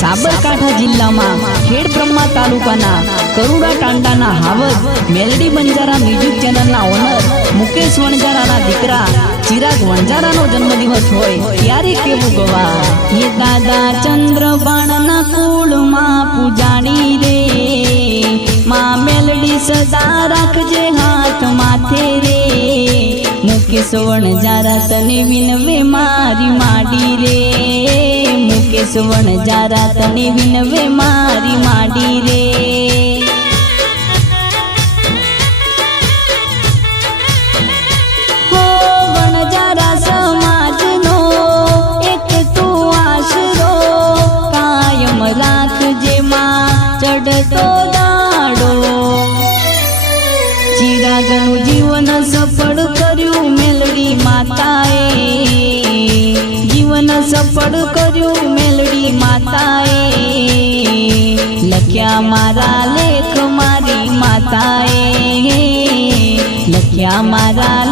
સાબરકાંઠા જિલ્લામાં ખેડબ્રહ્મા તાલુકાના કરુડા ટાંડાના હાવજ મેલડી બંજારા મ્યુઝિક ચેનલના ઓનર મુકેશ વણજારાના દીકરા ચિરાગ વણજારાનો જન્મદિવસ હોય ત્યારે કેવું ગવા એ દાદા ચંદ્રબાણના કુળમાં પૂજાણી રે માં મેલડી સદા રાખજે હાથ માથે રે મુકેશ વણજારા તને વિનવે મારી માડી રે મુકેશ વણજારા તને વિનવે મારી માડી રે હો વણજારા સમાજનો એક તું આશરો કાયમ રાખજે માં ચડતો દાડો ચિરાગનું જીવન સફળ કર્યું મેલડી માતાએ જીવન સફળ કર્યું મેલડી માતાએ લખ્યા મારા લેખ મારી માતાએ લખ્યા મારા